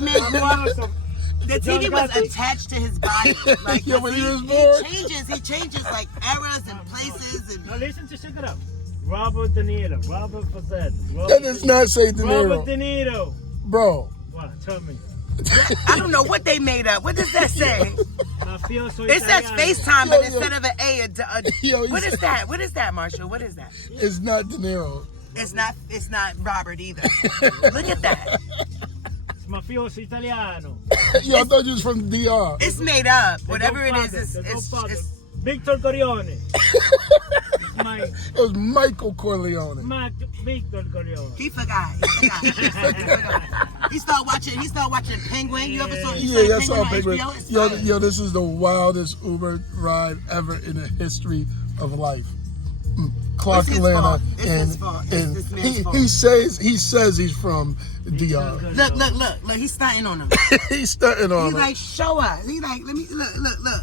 This man the TV was attached to his body. Like, Yeah, when he was born. he changes like eras and places and Now listen to check it out. Robert De Niro, Robert Facette. That does not say De Robert Niro. De Niro. Bro. What? Tell me. I don't know what they made up. What does that say? Mafioso It says Italiano. FaceTime, but Yo, instead of an A, Yo, what is that? What is that, Marshall? What is that? It's not De Niro. It's not Robert either. Look at that. It's Mafioso Italiano. Yo, I thought you was from DR. It's made up. The Whatever it is, Godfather, the it's Godfather. Victor Corleone. My It was Michael Corleone. Victor Corleone. he forgot. He started watching Penguin. You ever saw? Yeah, I saw Penguin Penguin. on HBO? It's Yo, fire. yo, this is the wildest Uber ride ever in the history of life. Clark It's his Atlanta, fault. It's and, his fault. It's and this man's fault. he says he's from DR. Look. He's stunting on him. He's stunting on He's him. like, show us. He's like, let me look.